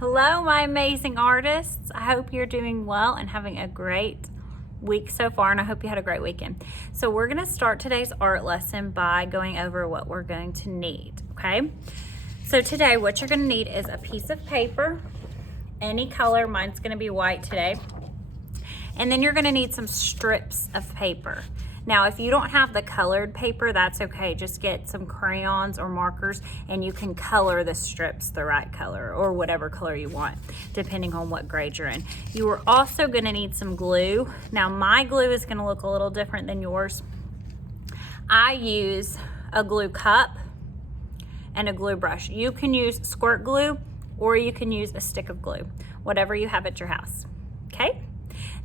Hello, my amazing artists. I hope you're doing well and having a great week so far, and I hope you had a great weekend. So we're going to start today's art lesson by going over what we're going to need, okay? So today what you're going to need is a piece of paper, any color. Mine's going to be white today. And then you're going to need some strips of paper. Now, if you don't have the colored paper, that's okay. Just get some crayons or markers and you can color the strips the right color or whatever color you want, depending on what grade you're in. You are also gonna need some glue. Now, my glue is gonna look a little different than yours. I use a glue cup and a glue brush. You can use squirt glue or you can use a stick of glue, whatever you have at your house, okay?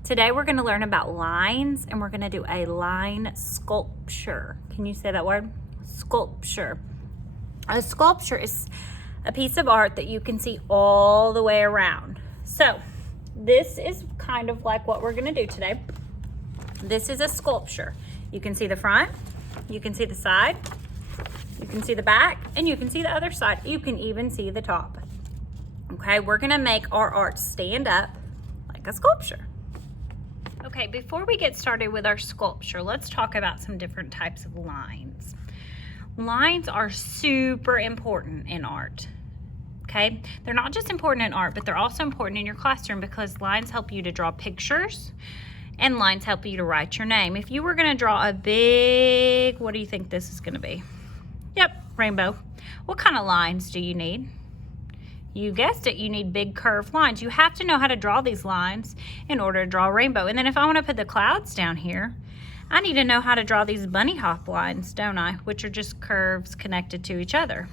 Today we're going to learn about lines and we're going to do a line sculpture. Can you say that word? Sculpture. A sculpture is a piece of art that you can see all the way around. So this is kind of like what we're going to do today. This is a sculpture. You can see the front, you can see the side, you can see the back, and you can see the other side. You can even see the top. Okay, we're going to make our art stand up like a sculpture. Okay, before we get started with our sculpture, let's talk about some different types of lines. Lines are super important in art, okay? They're not just important in art, but they're also important in your classroom because lines help you to draw pictures and lines help you to write your name. If you were gonna draw a big, what do you think this is gonna be? Yep, rainbow. What kind of lines do you need? You guessed it, you need big curved lines. You have to know how to draw these lines in order to draw a rainbow. And then if I want to put the clouds down here, I need to know how to draw these bunny hop lines, don't I? Which are just curves connected to each other.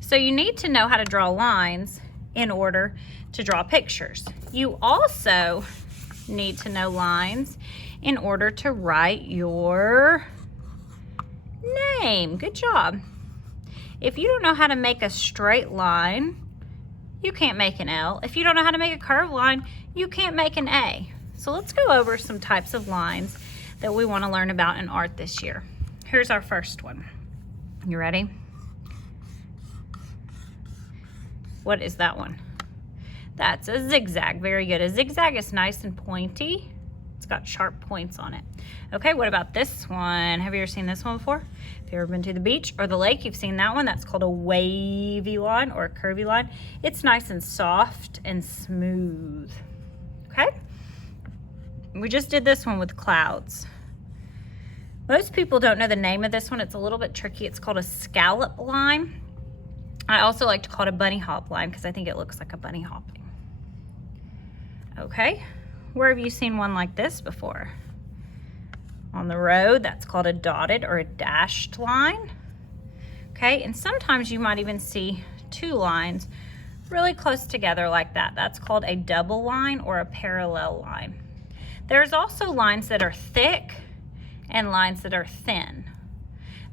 So you need to know how to draw lines in order to draw pictures. You also need to know lines in order to write your name. Good job. If you don't know how to make a straight line, you can't make an L. If you don't know how to make a curved line, you can't make an A. So let's go over some types of lines that we want to learn about in art this year. Here's our first one. You ready? What is that one? That's a zigzag. Very good. A zigzag is nice and pointy. It's got sharp points on it. Okay, what about this one? Have you ever seen this one before? If you've ever been to the beach or the lake, you've seen that one. That's called a wavy line or a curvy line. It's nice and soft and smooth. Okay? We just did this one with clouds. Most people don't know the name of this one. It's a little bit tricky. It's called a scallop line. I also like to call it a bunny hop line because I think it looks like a bunny hopping. Okay, where have you seen one like this before? On the road, that's called a dotted or a dashed line. Okay, and sometimes you might even see two lines really close together like that. That's called a double line or a parallel line. There's also lines that are thick and lines that are thin.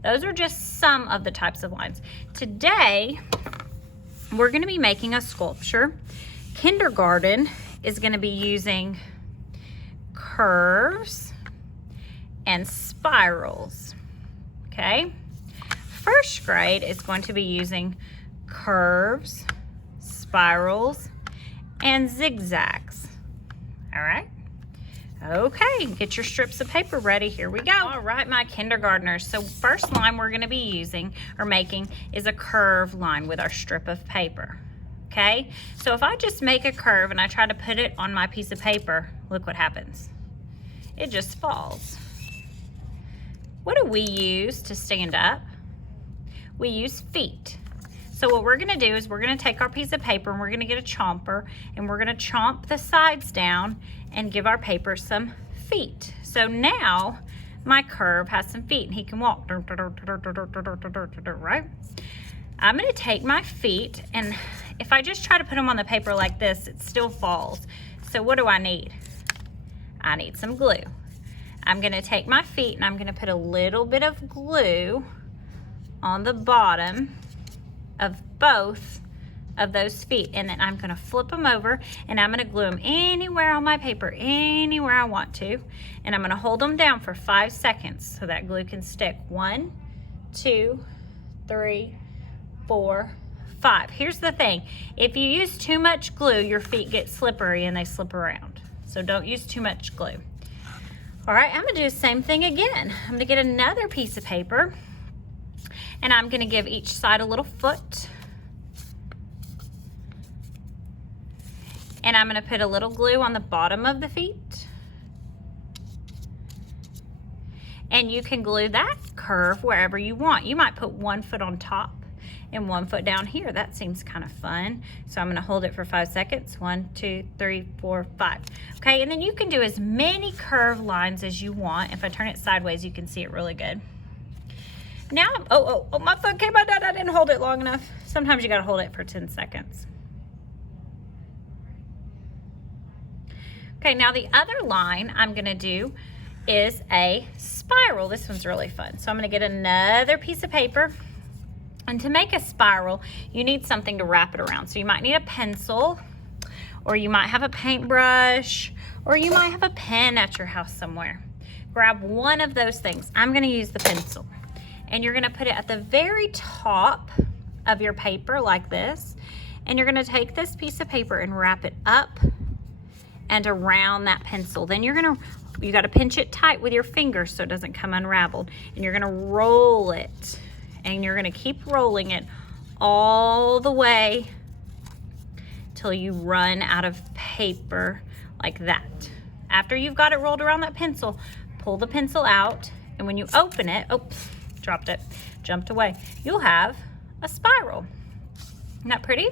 Those are just some of the types of lines. Today, we're gonna be making a sculpture. Kindergarten is gonna be using curves and spirals, okay? First grade is going to be using curves, spirals, and zigzags, all right? Okay, get your strips of paper ready, here we go. All right, my kindergartners, so first line we're gonna be using or making is a curved line with our strip of paper, okay? So if I just make a curve and I try to put it on my piece of paper, look what happens. It just falls. What do we use to stand up? We use feet. So what we're gonna do is we're gonna take our piece of paper and we're gonna get a chomper and we're gonna chomp the sides down and give our paper some feet. So now my curve has some feet and he can walk, right? I'm gonna take my feet and if I just try to put them on the paper like this, it still falls. So what do I need? I need some glue. I'm gonna take my feet and I'm gonna put a little bit of glue on the bottom of both of those feet and then I'm gonna flip them over and I'm gonna glue them anywhere on my paper, anywhere I want to, and I'm gonna hold them down for 5 seconds so that glue can stick. 1, 2, 3, 4, 5. Here's the thing. If you use too much glue, your feet get slippery and they slip around. So don't use too much glue. All right, I'm gonna do the same thing again. I'm gonna get another piece of paper and I'm gonna give each side a little foot. And I'm gonna put a little glue on the bottom of the feet. And you can glue that curve wherever you want. You might put 1 foot on top and 1 foot down here. That seems kind of fun. So I'm gonna hold it for 5 seconds. 1, 2, 3, 4, 5. Okay, and then you can do as many curved lines as you want. If I turn it sideways, you can see it really good. Now, oh, my foot came out. I didn't hold it long enough. Sometimes you gotta hold it for 10 seconds. Okay, now the other line I'm gonna do is a spiral. This one's really fun. So I'm gonna get another piece of paper. And to make a spiral, you need something to wrap it around. So you might need a pencil, or you might have a paintbrush, or you might have a pen at your house somewhere. Grab one of those things. I'm gonna use the pencil. And you're gonna put it at the very top of your paper like this. And you're gonna take this piece of paper and wrap it up and around that pencil. Then you gotta pinch it tight with your fingers so it doesn't come unraveled. And you're gonna roll it. And you're gonna keep rolling it all the way till you run out of paper like that. After you've got it rolled around that pencil, pull the pencil out, and when you open it, oops, dropped it, jumped away, you'll have a spiral. Isn't that pretty?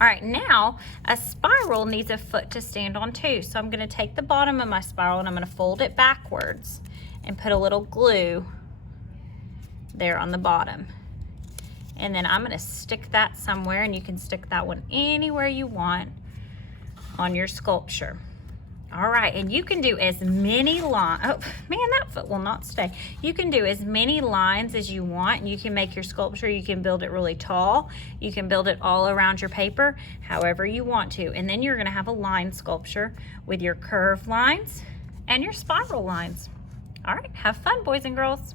All right, now a spiral needs a foot to stand on too. So I'm gonna take the bottom of my spiral and I'm gonna fold it backwards and put a little glue there on the bottom. And then I'm gonna stick that somewhere, and you can stick that one anywhere you want on your sculpture. All right, and you can do as many lines, oh man, that foot will not stay. You can do as many lines as you want, and you can make your sculpture, you can build it really tall, you can build it all around your paper, however you want to. And then you're gonna have a line sculpture with your curved lines and your spiral lines. All right, have fun, boys and girls.